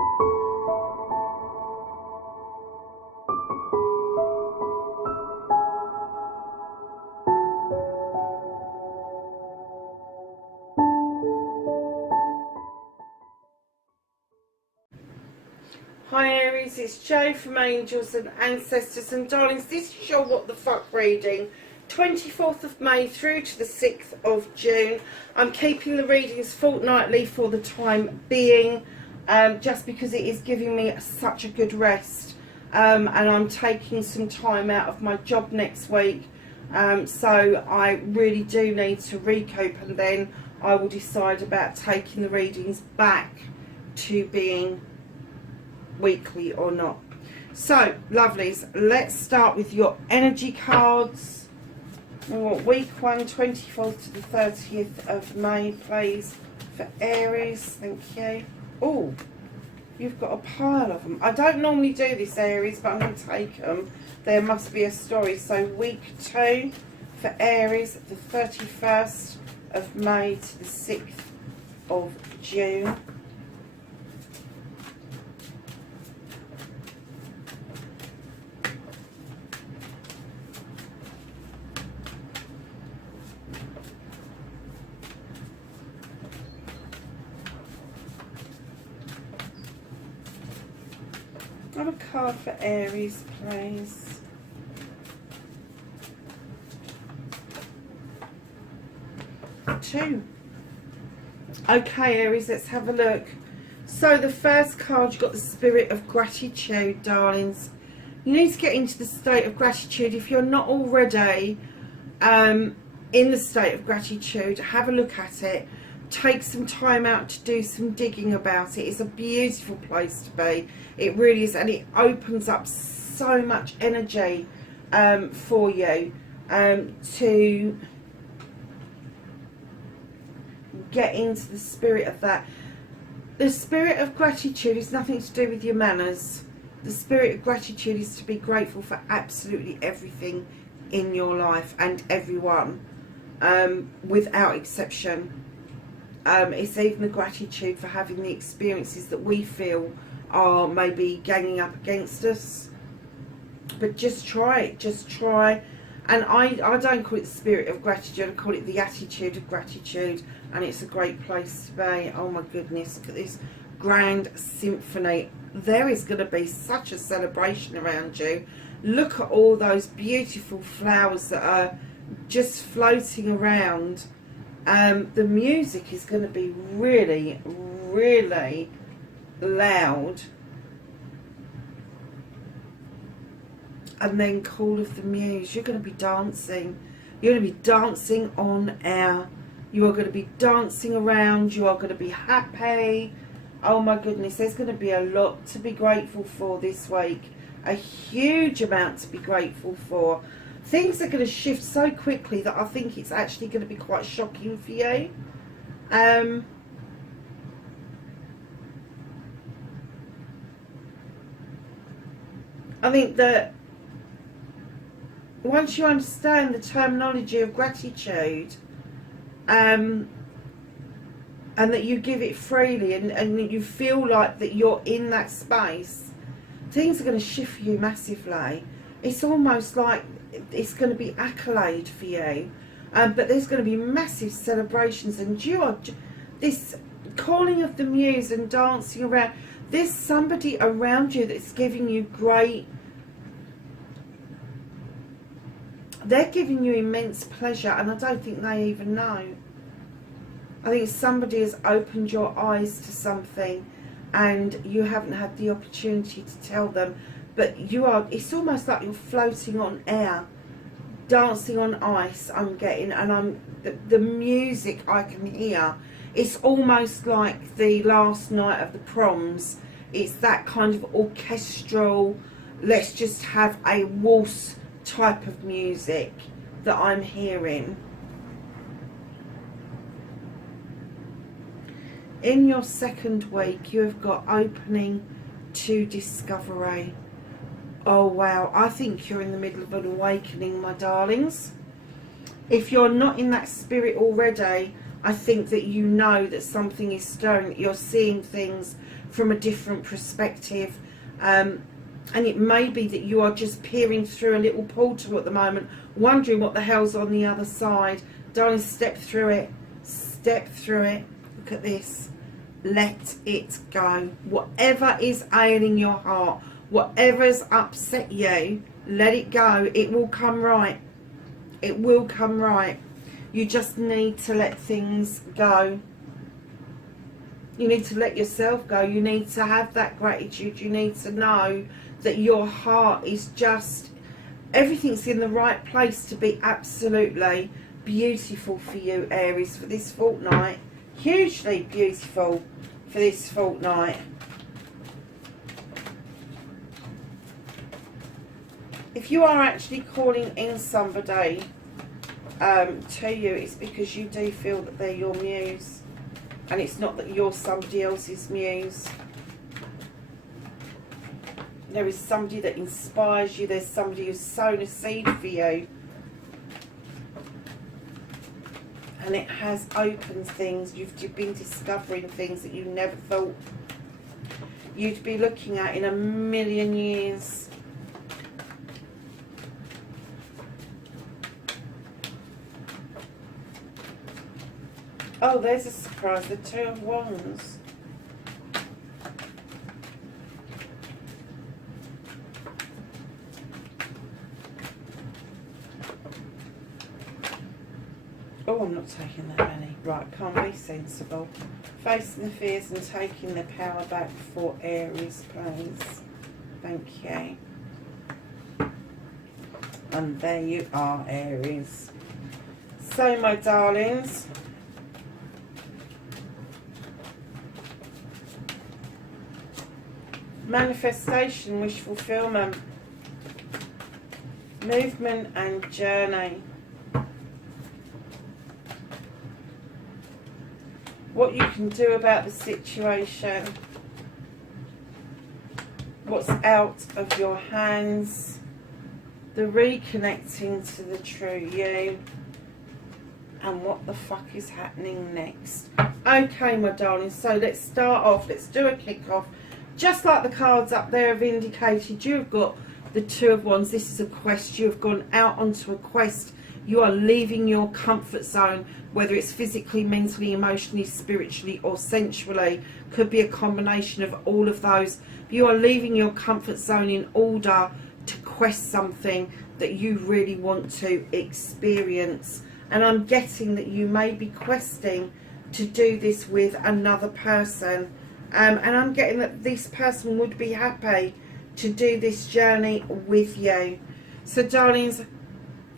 Hi Aries, it's Jo from Angels and Ancestors, and darlings, this is your What the Fuck reading, 24th of May through to the 6th of June. I'm keeping the readings fortnightly for the time being, just because it is giving me such a good rest, and I'm taking some time out of my job next week, so I really do need to recoup, and then I will decide about taking the readings back to being weekly or not. So lovelies, let's start with your energy cards. We want week 1, 24th to the 30th of May, please, for Aries. Thank you. Oh, you've got a pile of them. I don't normally do this, Aries, but I'm going to take them. There must be a story. So week 2 for Aries, the 31st of May to the 6th of June. Have a card for Aries, please. Two. Okay, Aries, let's have a look. So the first card, you've got the Spirit of Gratitude, darlings. You need to get into the state of gratitude. If you're not already in the state of gratitude, have a look at it. Take some time out to do some digging about it. It's a beautiful place to be. It really is, and it opens up so much energy for you to get into the spirit of that. The spirit of gratitude is nothing to do with your manners. The spirit of gratitude is to be grateful for absolutely everything in your life and everyone, without exception. It's even the gratitude for having the experiences that we feel are maybe ganging up against us. But just try it, just try. And I don't call it the spirit of gratitude, I call it the attitude of gratitude. And it's a great place to be. Oh my goodness, look at this grand symphony. There is going to be such a celebration around you. Look at all those beautiful flowers that are just floating around. The music is going to be really, really loud. And then Call of the Muse. You're going to be dancing. You're going to be dancing on air. You are going to be dancing around. You are going to be happy. Oh my goodness, there's going to be a lot to be grateful for this week. A huge amount to be grateful for. Things are going to shift so quickly that I think it's actually going to be quite shocking for you. I think that once you understand the terminology of gratitude, and that you give it freely, and you feel like that you're in that space, things are going to shift for you massively. It's almost like it's going to be accolade for you, but there's going to be massive celebrations, and you are this calling of the muse and dancing around. There's somebody around you that's giving you great, they're giving you immense pleasure, and I don't think they even know. I think somebody has opened your eyes to something and you haven't had the opportunity to tell them, but you are, it's almost like you're floating on air, dancing on ice, I'm getting, and the music I can hear, it's almost like the last night of the proms. It's that kind of orchestral, let's just have a waltz type of music that I'm hearing. In your second week, you have got opening to discovery. Oh wow, I think you're in the middle of an awakening, my darlings. If you're not in that spirit already, I think that you know that something is stirring, that you're seeing things from a different perspective. And it may be that you are just peering through a little portal at the moment, wondering what the hell's on the other side. Darling, step through it. Step through it. Look at this. Let it go. Whatever is ailing your heart, whatever's upset you, let it go. It will come right. It will come right. You just need to let things go. You need to let yourself go. You need to have that gratitude. You need to know that your heart is just, everything's in the right place to be absolutely beautiful for you, Aries, for this fortnight. Hugely beautiful for this fortnight. If you are actually calling in somebody to you, it's because you do feel that they're your muse. And it's not that you're somebody else's muse. There is somebody that inspires you. There's somebody who's sown a seed for you. And it has opened things. You've been discovering things that you never thought you'd be looking at in a million years. Oh, there's a surprise. The Two of Wands. Oh, I'm not taking that many. Right, can't be sensible. Facing the fears and taking the power back for Aries, please. Thank you. And there you are, Aries. So, my darlings, manifestation, wish fulfillment, movement and journey. What you can do about the situation, what's out of your hands, the reconnecting to the true you, and what the fuck is happening next. Okay, my darling, so let's start off, let's do a kick-off. Just like the cards up there have indicated, you've got the Two of Wands. This is a quest. You have gone out onto a quest. You are leaving your comfort zone, whether it's physically, mentally, emotionally, spiritually, or sensually. Could be a combination of all of those. You are leaving your comfort zone in order to quest something that you really want to experience. And I'm getting that you may be questing to do this with another person. And I'm getting that this person would be happy to do this journey with you. So, darlings,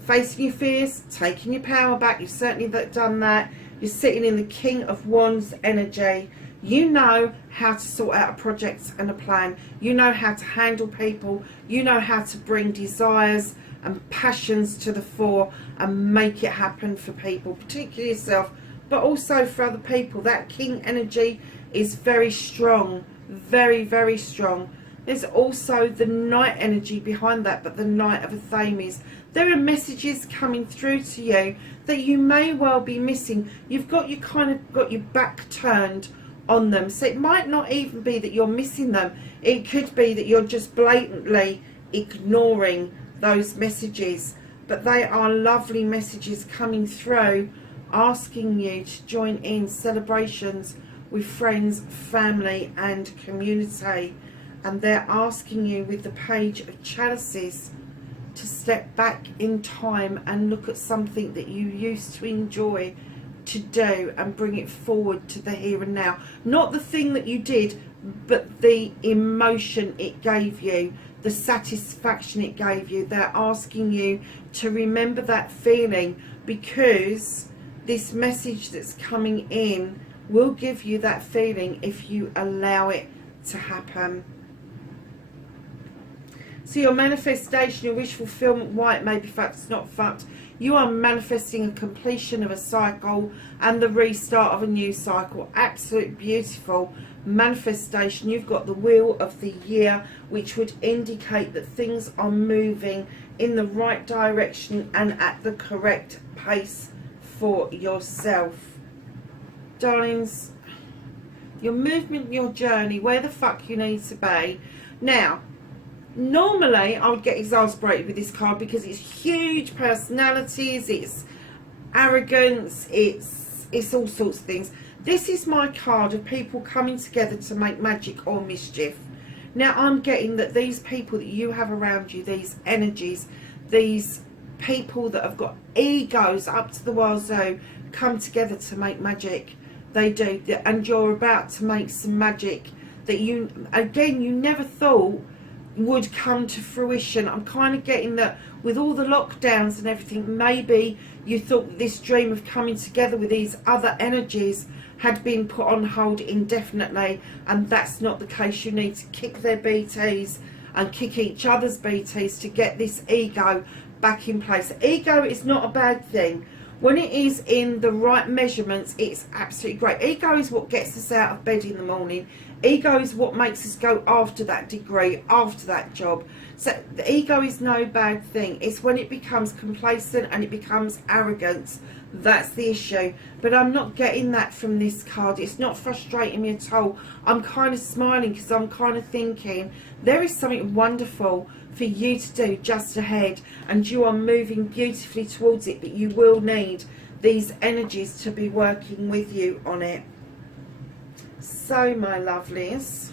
facing your fears, taking your power back. You've certainly done that. You're sitting in the King of Wands energy. You know how to sort out a project and a plan. You know how to handle people. You know how to bring desires and passions to the fore and make it happen for people, particularly yourself, but also for other people. That King energy is very strong, very, very strong. There's also the Knight energy behind that, but the Knight of Athames. There are messages coming through to you that you may well be missing. You've got your back turned on them. So it might not even be that you're missing them. It could be that you're just blatantly ignoring those messages. But they are lovely messages coming through, asking you to join in celebrations with friends, family and community. And they're asking you with the Page of Chalices to step back in time and look at something that you used to enjoy to do and bring it forward to the here and now. Not the thing that you did, but the emotion it gave you, the satisfaction it gave you. They're asking you to remember that feeling, because this message that's coming in will give you that feeling if you allow it to happen. So your manifestation, your wish fulfillment, why it may be fucked, it's not fucked. You are manifesting a completion of a cycle and the restart of a new cycle. Absolute beautiful manifestation. You've got the Wheel of the Year, which would indicate that things are moving in the right direction and at the correct pace for yourself. Darlings, your movement, your journey, where the fuck you need to be. Now, normally I would get exasperated with this card because it's huge personalities, it's arrogance, it's all sorts of things. This is my card of people coming together to make magic or mischief. Now I'm getting that these people that you have around you, these energies, these people that have got egos up to the wazoo, come together to make magic. They do, and you're about to make some magic that you, again, you never thought would come to fruition. I'm kind of getting that with all the lockdowns and everything, maybe you thought that this dream of coming together with these other energies had been put on hold indefinitely, and that's not the case. You need to kick their BTs and kick each other's BTs to get this ego back in place. Ego is not a bad thing. When it is in the right measurements, it's absolutely great. Ego is what gets us out of bed in the morning. Ego is what makes us go after that degree, after that job. So the ego is no bad thing. It's when it becomes complacent and it becomes arrogance. That's the issue. But I'm not getting that from this card. It's not frustrating me at all. I'm kind of smiling because I'm kind of thinking there is something wonderful for you to do just ahead, and you are moving beautifully towards it, but you will need these energies to be working with you on it. So my lovelies,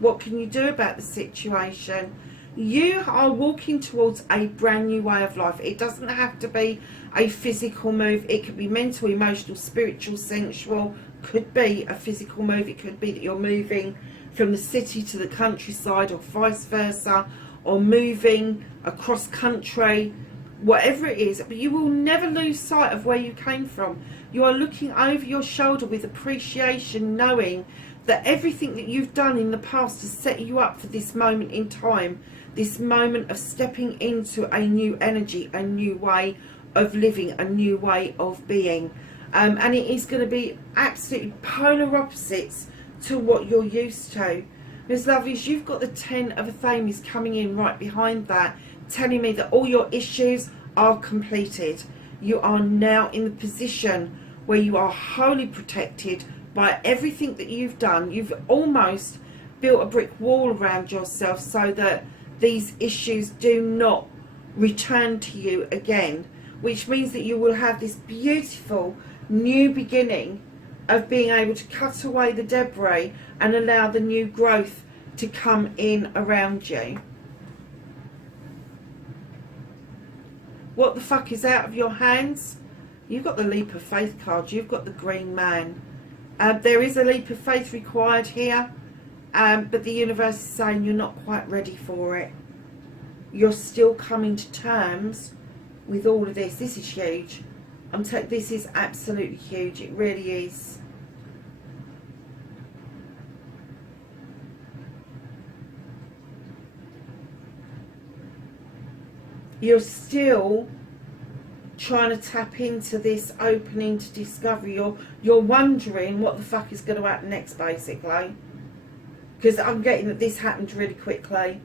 what can you do about the situation? You are walking towards a brand new way of life. It doesn't have to be a physical move. It could be mental, emotional, spiritual, sensual. Could be a physical move. It could be that you're moving from the city to the countryside, or vice versa, or moving across country, whatever it is. But you will never lose sight of where you came from. You are looking over your shoulder with appreciation, knowing that everything that you've done in the past has set you up for this moment in time, this moment of stepping into a new energy, a new way of living, a new way of being. And it is going to be absolutely polar opposites to what you're used to. Miss Lovelies, you've got the 10 of Athames coming in right behind that, telling me that all your issues are completed. You are now in the position where you are wholly protected by everything that you've done. You've almost built a brick wall around yourself so that these issues do not return to you again, which means that you will have this beautiful new beginning of being able to cut away the debris and allow the new growth to come in around you. What the fuck is out of your hands? You've got the leap of faith card. You've got the green man. There is a leap of faith required here, but the universe is saying you're not quite ready for it. You're still coming to terms with all of this. This is huge. This is absolutely huge. It really is. You're still trying to tap into this opening to discovery. You're wondering what the fuck is going to happen next, basically. Because I'm getting that this happened really quickly.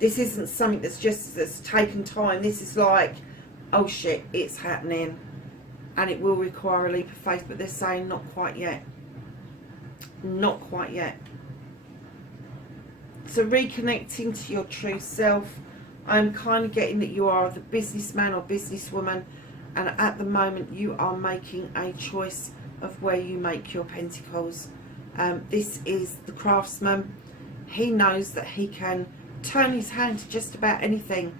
This isn't something that's taken time. This is like, oh shit, it's happening. And it will require a leap of faith, but they're saying not quite yet. Not quite yet. So reconnecting to your true self. I'm kind of getting that you are the businessman or businesswoman, and at the moment you are making a choice of where you make your pentacles. This is the craftsman. He knows that he can turn his hand to just about anything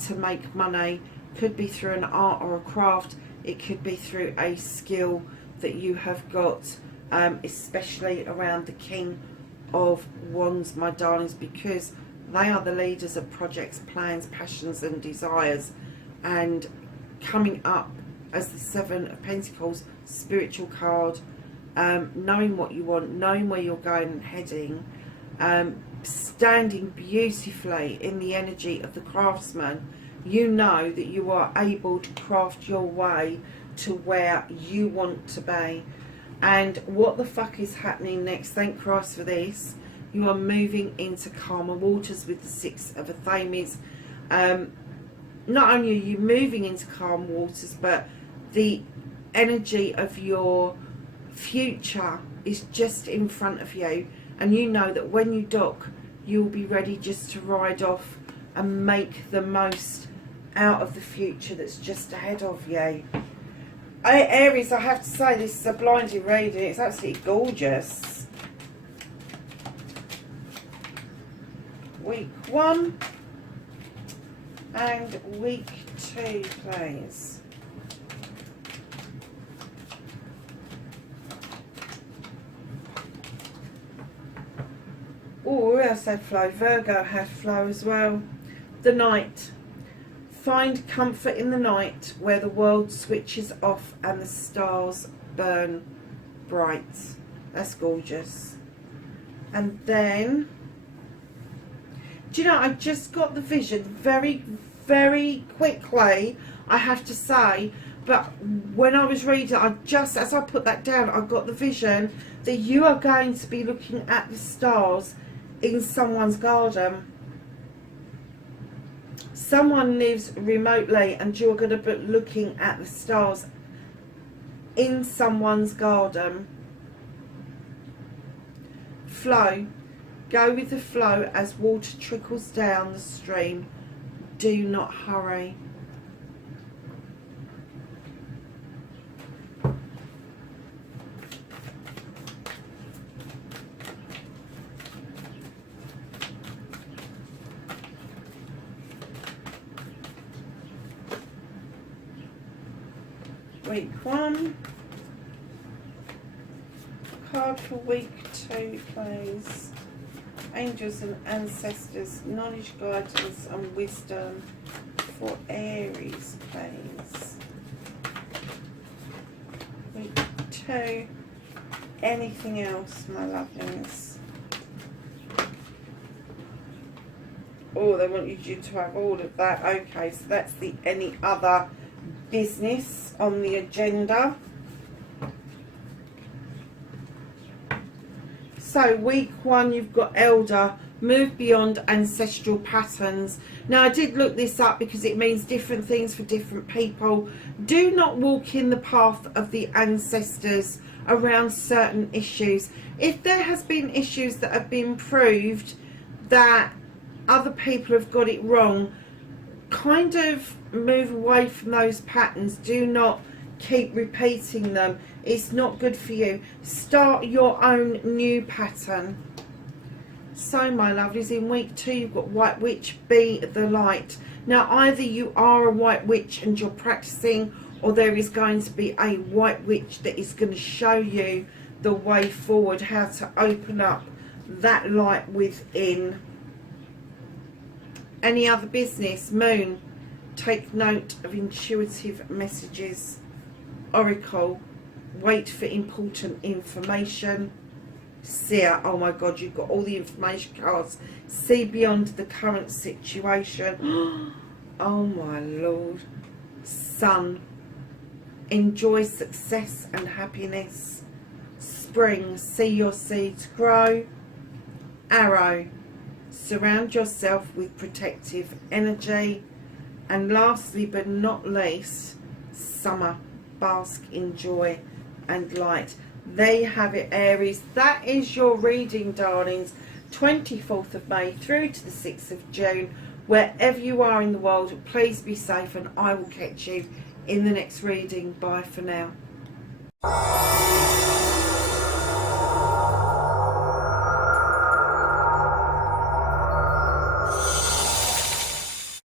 to make money. Could be through an art or a craft. It could be through a skill that you have got, especially around the King of Wands, my darlings, because they are the leaders of projects, plans, passions and desires. And coming up as the Seven of Pentacles, spiritual card, knowing what you want, knowing where you're going and heading, standing beautifully in the energy of the craftsman. You know that you are able to craft your way to where you want to be. And what the fuck is happening next? Thank Christ for this. You are moving into calmer waters with the Six of Athames. Not only are you moving into calm waters, but the energy of your future is just in front of you, and you know that when you dock, you'll be ready just to ride off and make the most out of the future that's just ahead of you. Aries, I have to say, this is a blinding reading. It's absolutely gorgeous. Week 1 and week 2, please. Oh, we also had flow. Virgo had flow as well. The night. Find comfort in the night where the world switches off and the stars burn bright. That's gorgeous. And then, do you know, I just got the vision very, very quickly, I have to say. But when I was reading, as I put that down, I got the vision that you are going to be looking at the stars in someone's garden. Someone lives remotely and you're going to be looking at the stars in someone's garden. Flow. Go with the flow as water trickles down the stream. Do not hurry. Week 1. Card for week 2, please. Angels and ancestors, knowledge, guidance and wisdom for Aries, please. Week 2. Anything else, my lovelies? Oh, they want you to have all of that. Okay, so that's the any other business on the agenda. So week 1, you've got elder, move beyond ancestral patterns. Now I did look this up because it means different things for different people. Do not walk in the path of the ancestors around certain issues. If there has been issues that have been proved that other people have got it wrong, kind of move away from those patterns. Do not keep repeating them. It's not good for you. Start your own new pattern. So my lovelies, in week 2 you've got White Witch, be the light. Now either you are a White Witch and you're practicing, or there is going to be a White Witch that is going to show you the way forward, how to open up that light within. Any other business? Moon. Take note of intuitive messages. Oracle. Wait for important information. Seer. Oh my God, you've got all the information cards. See beyond the current situation. Oh my Lord. Sun. Enjoy success and happiness. Spring. See your seeds grow. Arrow. Surround yourself with protective energy. And lastly but not least, summer. Bask in joy and light. There you have it, Aries. That is your reading, darlings. 24th of May through to the 6th of June. Wherever you are in the world, please be safe, and I will catch you in the next reading. Bye for now.